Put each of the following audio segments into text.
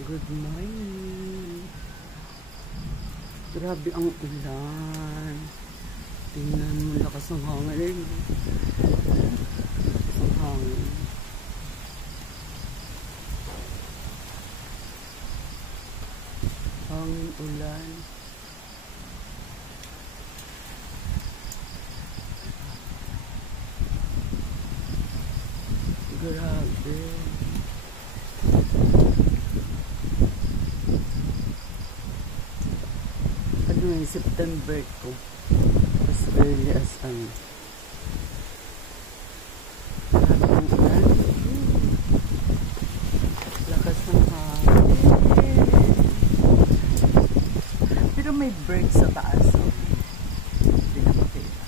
Good morning. Grabe ang ulan. Tingnan mo, lakas ng hangin. Lakas ng hangin. Hangin, ulan. Grabe. Ano yung September ko? As early as grabe ang ulan. Lakas ng hangin. Pero may bird sa taas. Hindi na makita.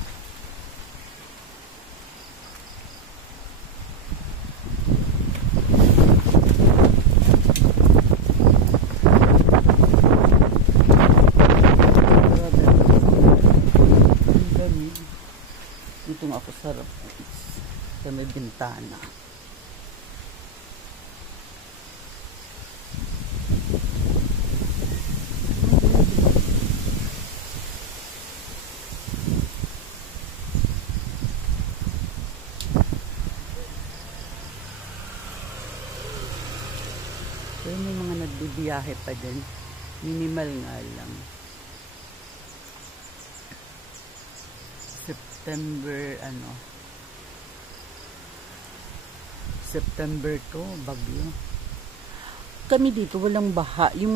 Dito nga ako sarap sa may bintana. Pero may mga nagbibiyahe pa din. Minimal nga lang. September to, bagyo. Kami dito walang baha. Yung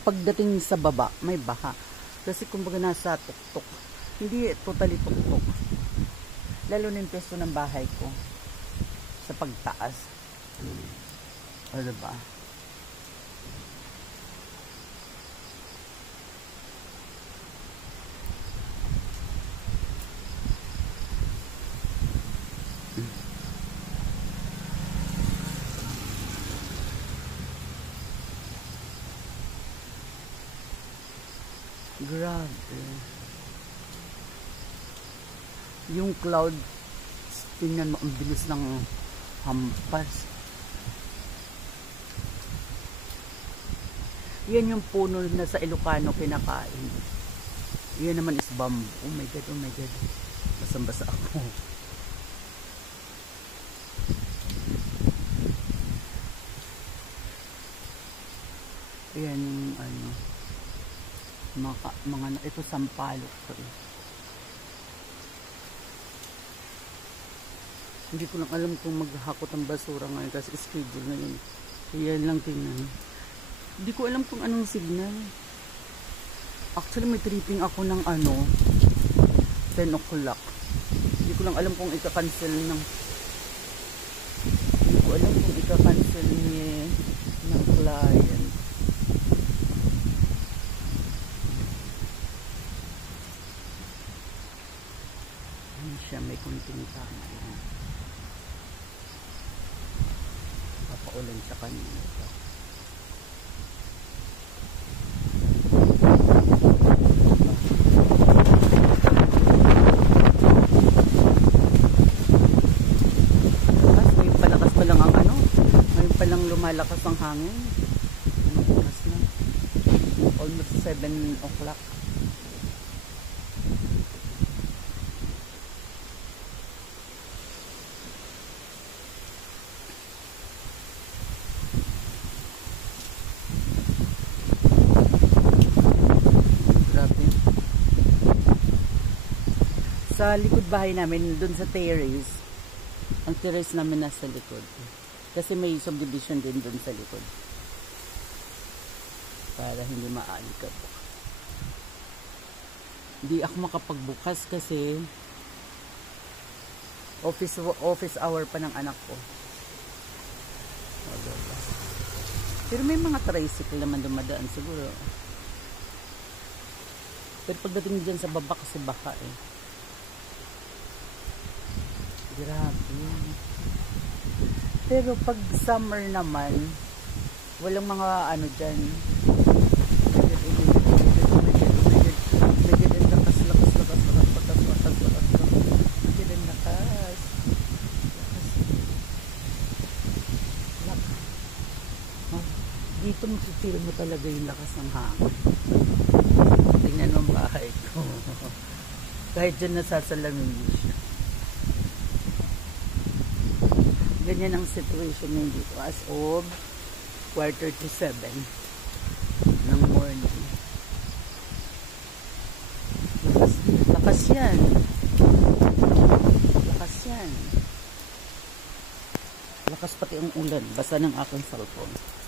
pagdating sa baba, may baha. Kasi kumbaga nasa tuktok. Hindi totally tuktok. Lalo na yung pesto ng bahay ko. Sa pagtaas. O diba? Grabe. Yung cloud, tingnan mo, ang bilis ng hampas. Yan yung puno na sa Ilocano kinakain. Yan naman is bamboo. Oh my God, oh my God. Basang-basa ako. Yan yung ano. Mga ito sampalok to eh. Hindi ko lang alam kung maghakot ang basura ngayon kasi schedule na yun. Yan lang tingnan. Hindi ko alam kung anong signal. Actually may tripping ako ng 10 o'clock. Hindi ko lang alam kung ika-cancel ng client. May kunting tama yan. Papaulan sa kanya ito. Ngayon palakas pa lang ang ngayon pa lang lumalakas ang hangin. Anong oras na? Almost 7 o'clock. Sa likod bahay namin, dun sa terrace, ang terrace namin nasa likod. Kasi may subdivision din dun sa likod. Para hindi maalikabok. Hindi ako makapagbukas kasi office hour pa ng anak ko. Pero may mga tricycle naman dumadaan siguro. Pero pagdating dyan sa baba kasi baka eh. Grabe. Pero pag summer naman, walang mga dyan. Dito masifeel mo talaga yung lakas ng hangin. Tingnan mo ang bahay ko. Kahit dyan nasasalamin mo siya. Ganyan ang situation ngayon dito as of 6:47 ng morning. Lakas yan. Lakas yan. Lakas pati ang ulan. Basa ng aking cellphone.